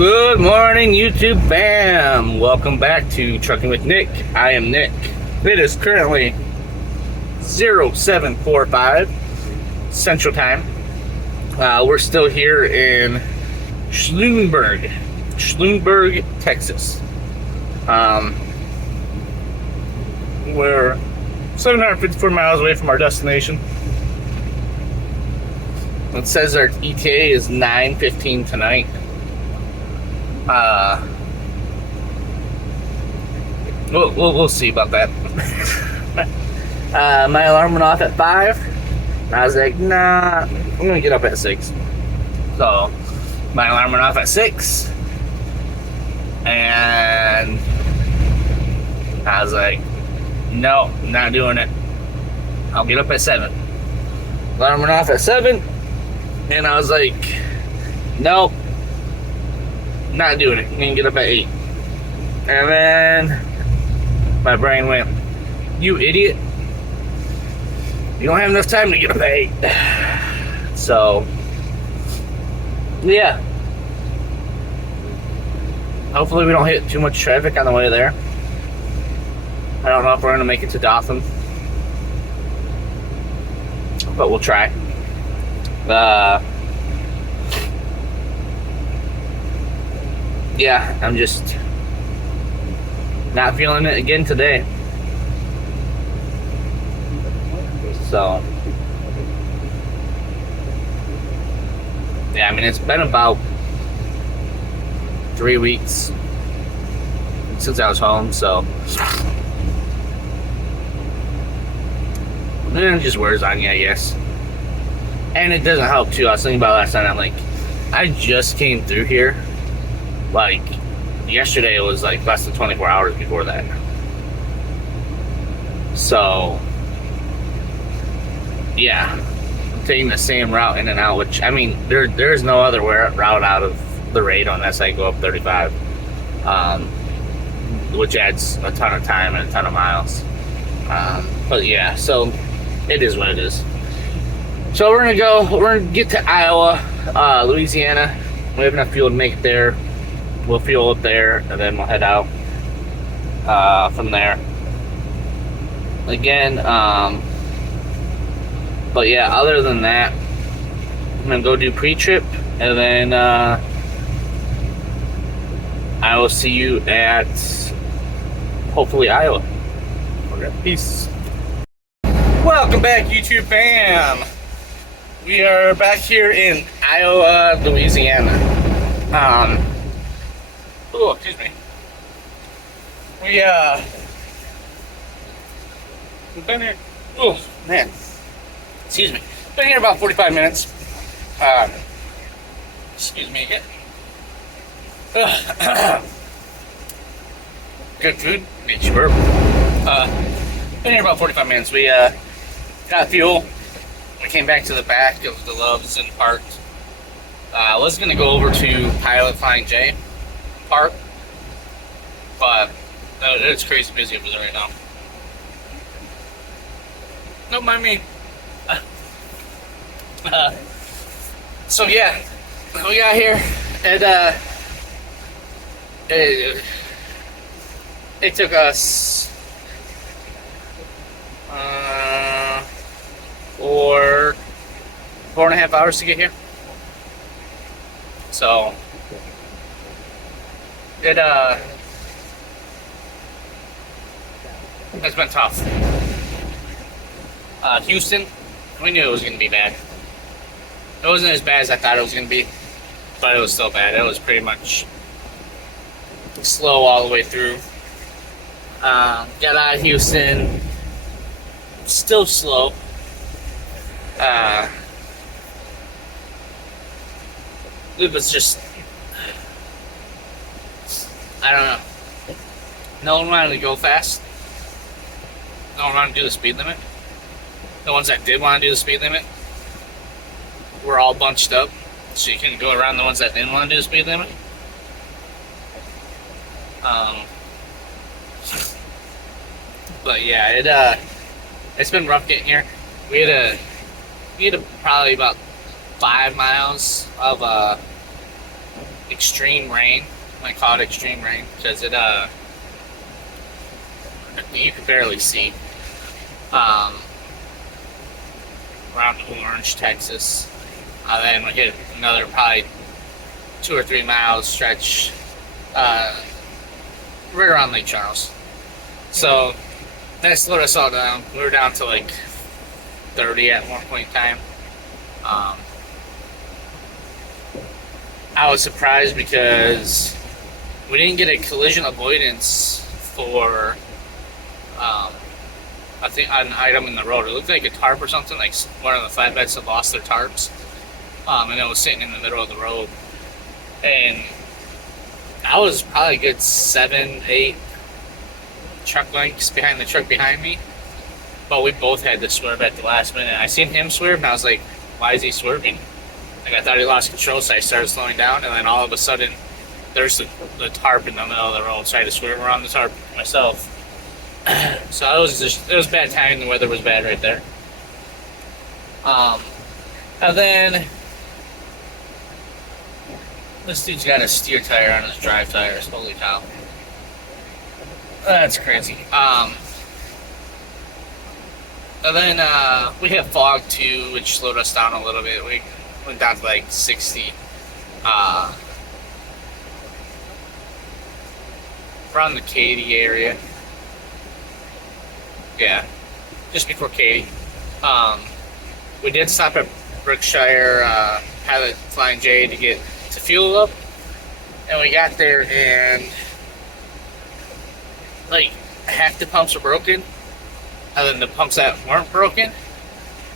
Good morning, YouTube fam. Welcome back to Trucking with Nick. I am Nick. It is currently 0745 Central Time. We're still here in Shulenburg, Texas. We're 754 miles away from our destination. It says our ETA is 9:15 tonight. We'll see about that. My alarm went off at 5. And I was like, nah, I'm gonna get up at 6. So my alarm went off at 6, and I was like, no, not doing it. I'll get up at 7. Alarm went off at 7, and I was like, nope, not doing it. I'm gonna get up at 8. And then my brain went, you idiot, you don't have enough time to get up at 8. So yeah, hopefully we don't hit too much traffic on the way there. I don't know if we're gonna make it to Dothan, but we'll try. Yeah, I'm just not feeling it again today. So yeah, I mean, it's been about 3 weeks since I was home, so it just wears on you, I guess. And it doesn't help too. I was thinking about last night, I'm like, I just came through here. Like, yesterday it was like less than 24 hours before that. So yeah, I'm taking the same route in and out, which, I mean, there's no other route out of the raid unless I go up 35, which adds a ton of time and a ton of miles. But yeah, so it is what it is. So we're gonna get to Iowa, Louisiana. We have enough fuel to make it there. We'll fuel up there, and then we'll head out from there. Again, but yeah, other than that, I'm gonna go do pre-trip, and then I will see you at, hopefully, Iowa. Okay, peace. Welcome back, YouTube fam. We are back here in Iowa, Louisiana. Oh, excuse me. We've been here. Oh man, excuse me. Been here about 45 minutes. Excuse me again. Good food, makes you burp. Been here about 45 minutes. We got fuel. We came back to the back of the Loves and parked. I was gonna go over to Pilot Flying J Park, but it's crazy busy over there right now. Don't mind me. So yeah, we got here, and it took us 4.5 hours to get here. So it's been tough. Houston, we knew it was gonna be bad. It wasn't as bad as I thought it was gonna be, but it was still bad. It was pretty much slow all the way through. Got out of Houston, still slow. It was just, I don't know. No one wanted to go fast. No one wanted to do the speed limit. The ones that did want to do the speed limit were all bunched up, so you couldn't go around the ones that didn't want to do the speed limit. But yeah, it's been rough getting here. We had probably about 5 miles of extreme rain. I call it extreme rain because you could barely see. Um, Around Orange, Texas. Then we hit another probably 2 or 3 miles stretch right around Lake Charles. So that slowed us all down. We were down to like 30 at one point in time. I was surprised because we didn't get a collision avoidance for I think an item in the road. It looked like a tarp or something, like one of the flatbeds had lost their tarps, and it was sitting in the middle of the road. And I was probably a good 7, 8 truck lengths behind the truck behind me, but we both had to swerve at the last minute. I seen him swerve, and I was like, "Why is he swerving?" Like I thought he lost control, so I started slowing down, and then all of a sudden, there's the tarp in the middle of the road, so I had to swerve around the tarp myself. So it was bad timing. The weather was bad right there. And then this dude's got a steer tire on his drive tires. Holy cow, that's crazy. And then we hit fog too, which slowed us down a little bit. We went down to like 60. Around the Katy area. Yeah, just before Katy. We did stop at Brookshire Pilot Flying J to get to fuel up, and we got there and like half the pumps were broken, and then the pumps that weren't broken,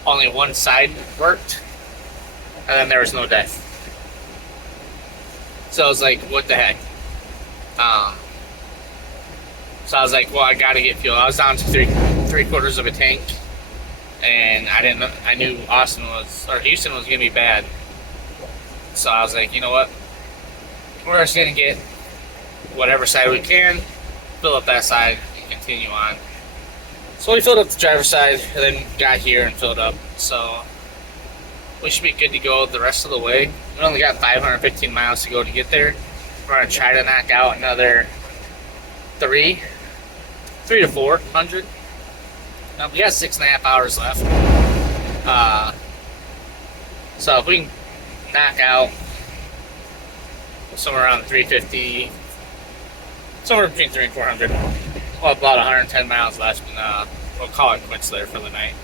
only one side worked, and then there was no depth. So I was like, what the heck? So I was like, well, I gotta get fuel. I was down to three quarters of a tank, and I knew Houston was gonna be bad. So I was like, you know what? We're just gonna get whatever side we can, fill up that side, and continue on. So we filled up the driver's side, and then got here and filled up. So we should be good to go the rest of the way. We only got 515 miles to go to get there. We're gonna try to knock out another 3 to 400. We got 6.5 hours left. So if we can knock out somewhere around 350, somewhere between 3 and 400, well, about 110 miles left, and we'll call it quits there for the night.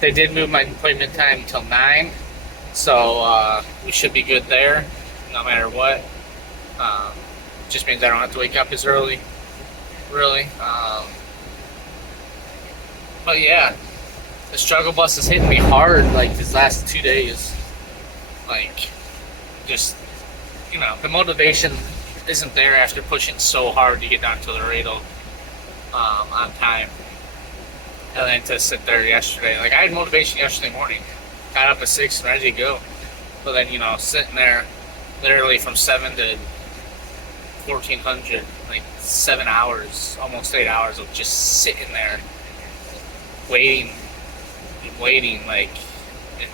They did move my appointment time until 9, so we should be good there, no matter what. Just means I don't have to wake up as early, really. But yeah, the struggle bus is hitting me hard like these last 2 days. Like, just, the motivation isn't there after pushing so hard to get down to Laredo on time. And then to sit there yesterday, like I had motivation yesterday morning, got up at 6 and ready to go. But then, sitting there literally from 7 to 1400, like 7 hours, almost 8 hours of just sitting there waiting. Like, it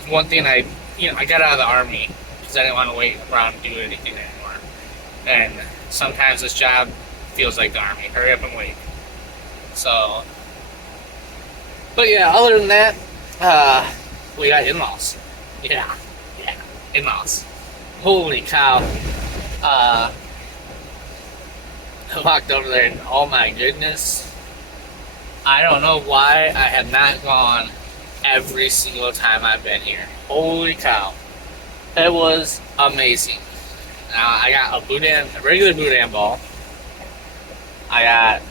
was one thing I got out of the Army because I didn't want to wait around and do anything anymore. And sometimes this job feels like the Army. Hurry up and wait. So, but yeah, other than that, we got in-laws. Yeah, in-laws. Holy cow. I walked over there and oh my goodness, I don't know why I have not gone every single time I've been here. Holy cow. It was amazing. Now I got a regular boudin ball. I got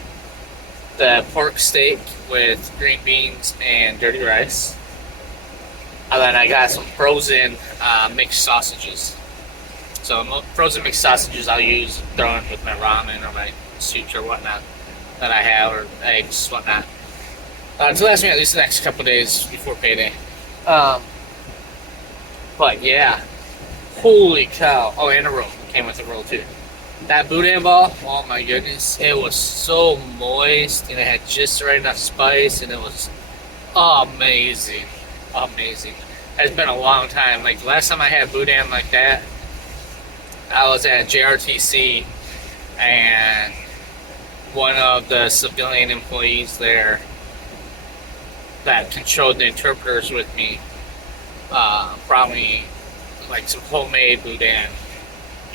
the pork steak with green beans and dirty rice. And then I got some frozen mixed sausages. So frozen mixed sausages I'll use throwing with my ramen or my soups or whatnot that I have, or eggs, whatnot. To last me at least the next couple days before payday. But yeah, holy cow. Oh, and a roll. Came with a roll too. That boudin ball, oh my goodness, it was so moist and it had just the right enough spice and it was amazing. Amazing. It's been a long time. Like the last time I had boudin like that, I was at JRTC, and one of the civilian employees there that controlled the interpreters with me brought me like some homemade boudin,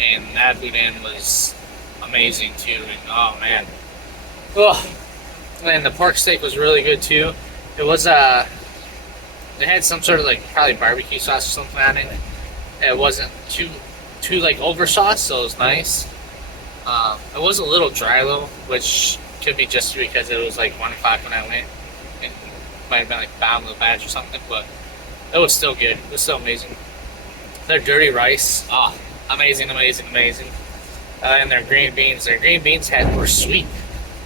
and that boudin was amazing too. And oh man, oh, and the pork steak was really good too. It was it had some sort of like probably barbecue sauce or something on it. It wasn't too like over sauce, so it was nice. It was a little dry though, which could be just because it was like 1 o'clock when I went, and might have been like bottom of the batch or something, but it was still good. It was still amazing. Their dirty rice, oh, amazing. And their green beans were sweet.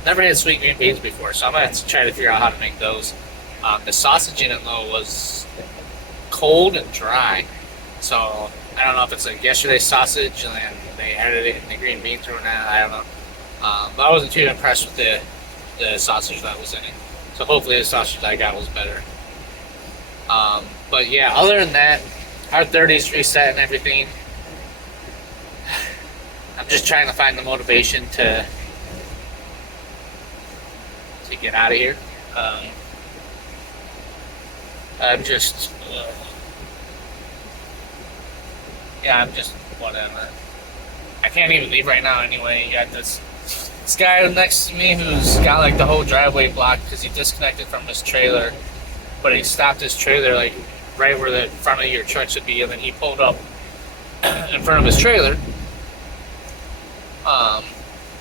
Never had sweet green beans before, so I'm gonna have to try to figure out how to make those. The sausage in it though was cold and dry, so I don't know if it's like yesterday's sausage and then they added it in the green beans or not. I don't know, but I wasn't too impressed with the sausage that was in it. So hopefully the sausage I got was better. But yeah, other than that, our 30s reset and everything. I'm just trying to find the motivation to get out of here. I'm just, I'm just whatever. I can't even leave right now anyway. You got this guy next to me who's got like the whole driveway blocked because he disconnected from his trailer, but he stopped his trailer like right where the front of your truck should be, and then he pulled up in front of his trailer.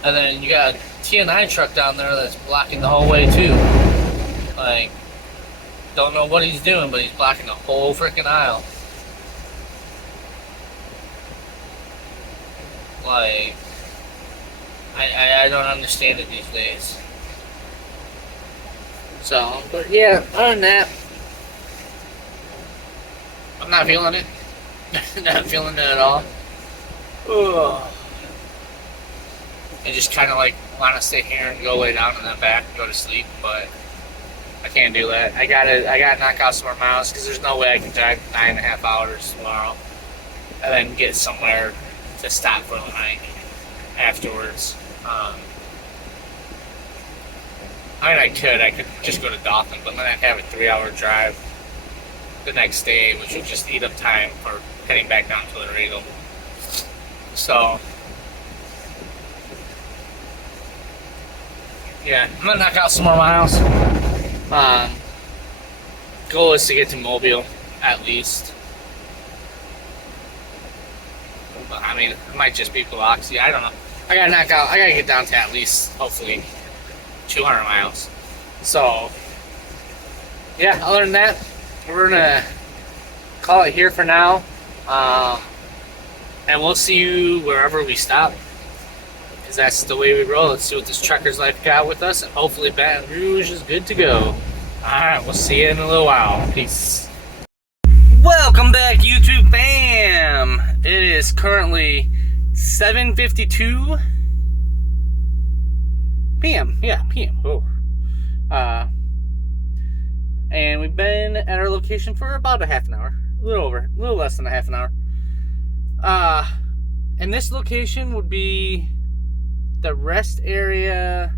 And then you got a T&I truck down there that's blocking the whole way too. Like, don't know what he's doing, but he's blocking the whole freaking aisle. Like, I don't understand it these days. So, but yeah, other than that, I'm not feeling it. Not feeling it at all. Ugh. I just kind of like want to stay here and go lay down in the back and go to sleep, but I can't do that. I gotta knock out some more miles because there's no way I can drive 9.5 hours tomorrow and then get somewhere to stop for the night afterwards. I mean, I could just go to Dothan, but then I'd have a 3-hour drive the next day, which would just eat up time for heading back down to Laredo. So, yeah, I'm gonna knock out some more miles. Goal is to get to Mobile, at least. But, I mean, it might just be Biloxi. I don't know. I gotta get down to at least, hopefully, 200 miles. So, yeah, other than that, we're gonna call it here for now. And we'll see you wherever we stop, because that's the way we roll. Let's see what this trucker's life got with us, and hopefully Baton Rouge is good to go. Alright, we'll see you in a little while. Peace. Welcome back, YouTube fam. It is currently 7:52 p.m. Yeah, p.m. Oh. And we've been at our location for about a half an hour. A little less than a half an hour. And this location would be the rest area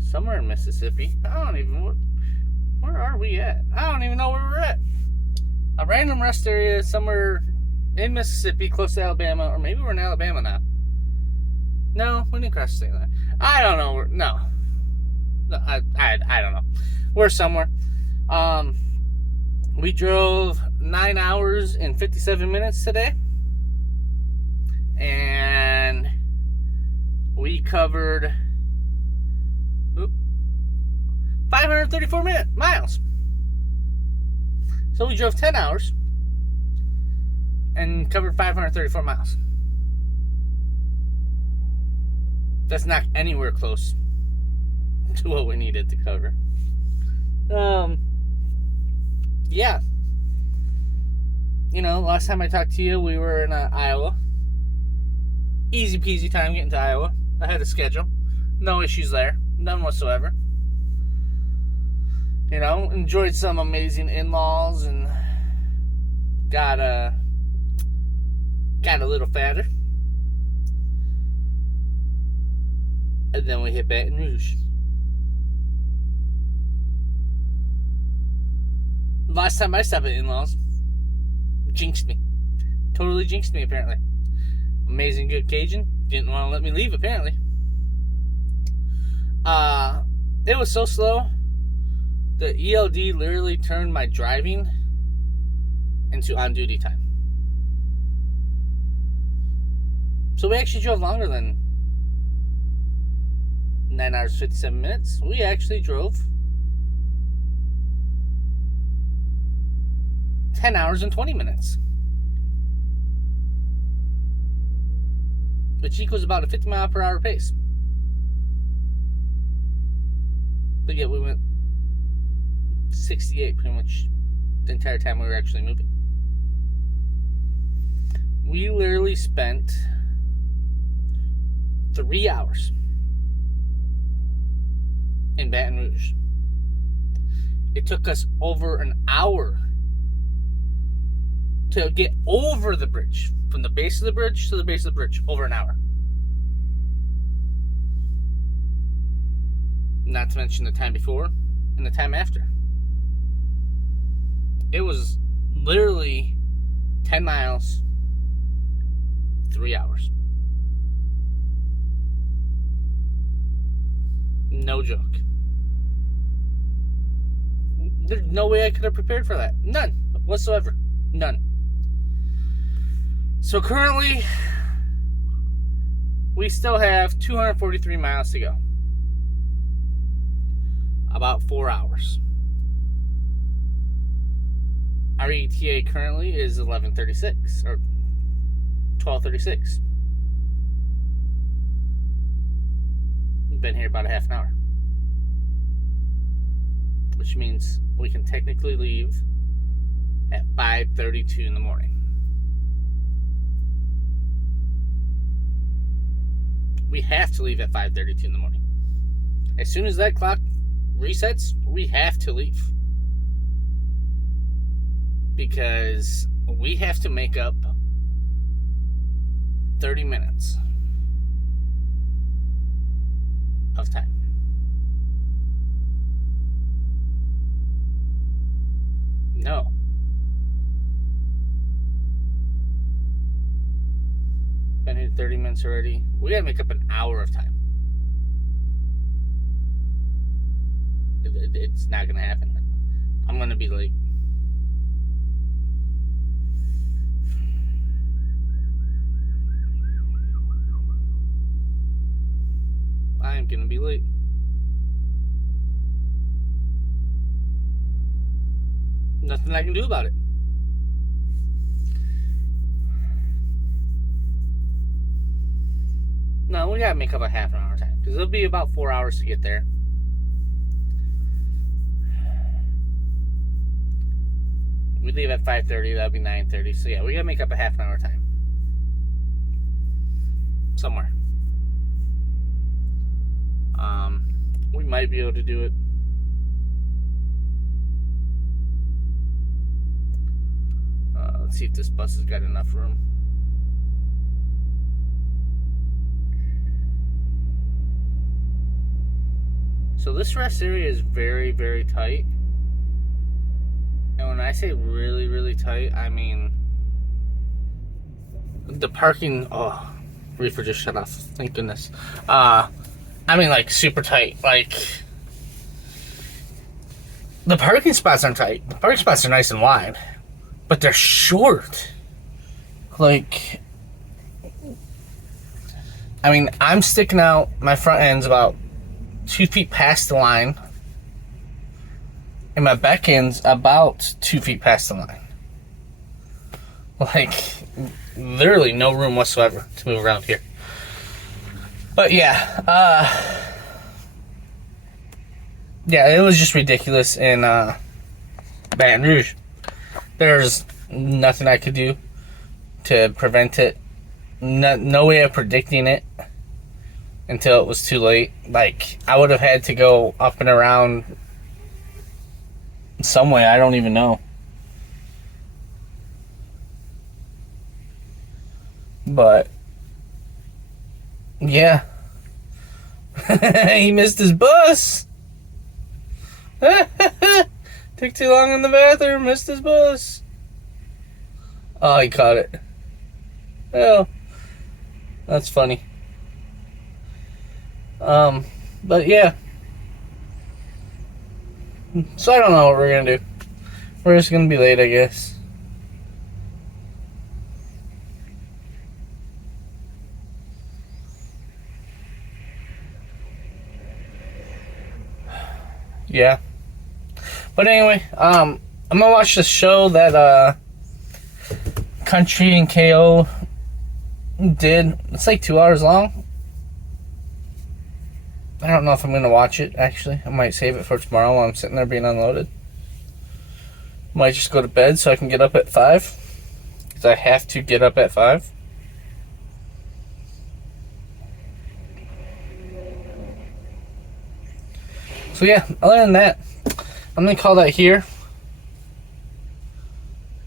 somewhere in Mississippi. Where are we at? I don't even know where we're at. A random rest area somewhere in Mississippi, close to Alabama, or maybe we're in Alabama now. No, we didn't cross the state line. I don't know. No, I don't know. We're somewhere. We drove 9 hours and 57 minutes today, and we covered 534 miles. So we drove 10 hours and covered 534 miles. That's not anywhere close to what we needed to cover. Yeah. You know, last time I talked to you, we were in Iowa. Easy peasy time getting to Iowa. I had a schedule. No issues there. None whatsoever. You know, enjoyed some amazing in-laws and got got a little fatter, and then we hit Baton Rouge. Last time I stopped at in-laws, jinxed me. Totally jinxed me, apparently. Amazing good Cajun. Didn't want to let me leave, apparently. It was so slow. The ELD literally turned my driving into on-duty time. So we actually drove longer than 9 hours, 57 minutes. We actually drove 10 hours and 20 minutes. Which equals about a 50 mile per hour pace. But yeah, we went 68 pretty much the entire time we were actually moving. We literally spent 3 hours in Baton Rouge. It took us over an hour to get over the bridge. From the base of the bridge to the base of the bridge. Over an hour. Not to mention the time before and the time after. It was literally 10 miles, 3 hours. No joke. There's no way I could have prepared for that. None whatsoever. None. So currently, we still have 243 miles to go. About 4 hours. Our ETA currently is 11:36 or 12:36. We've been here about a half an hour, which means we can technically leave at 5:32 in the morning. We have to leave at 5:32 in the morning. As soon as that clock resets, we have to leave. Because we have to make up 30 minutes of time. No. Been here 30 minutes already. We gotta make up an hour of time. It's not gonna happen. I'm gonna be late. I am gonna be late. Nothing I can do about it. No, we gotta make up a half an hour time because it'll be about 4 hours to get there. We leave at 5:30. That'll be 9:30. So yeah, we gotta make up a half an hour time somewhere. We might be able to do it. Let's see if this bus has got enough room. So this rest area is very, very tight. And when I say really, really tight, I mean the parking. Oh, reefer just shut off. Thank goodness. I mean, like, super tight. Like, the parking spots aren't tight. The parking spots are nice and wide, but they're short. Like, I mean, I'm sticking out. My front end's about 2 feet past the line, and my back end's about 2 feet past the line. Like, literally no room whatsoever to move around here. But yeah, it was just ridiculous in Baton Rouge. There's nothing I could do to prevent it. No way of predicting it until it was too late. Like, I would have had to go up and around some way. I don't even know. But yeah. He missed his bus. Took too long in the bathroom, missed his bus. Oh, he caught it. Oh, that's funny. But yeah. So I don't know what we're gonna do. We're just gonna be late, I guess. Yeah. But anyway, I'm gonna watch the show that Country and KO did. It's like 2 hours long. I don't know if I'm gonna watch it, actually. I might save it for tomorrow while I'm sitting there being unloaded. Might just go to bed so I can get up at 5. Because I have to get up at 5. So yeah, other than that, I'm gonna call that here.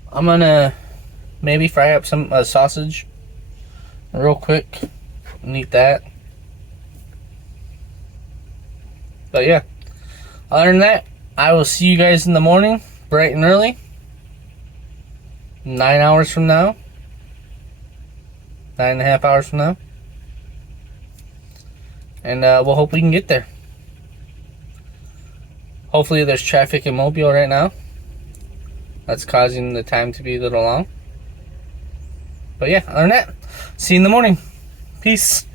I'm gonna maybe fry up some sausage real quick and eat that. But yeah, other than that, I will see you guys in the morning, bright and early. 9 hours from now. 9.5 hours from now. And we'll hope we can get there. Hopefully there's traffic in Mobile right now. That's causing the time to be a little long. But yeah, other than that, see you in the morning. Peace.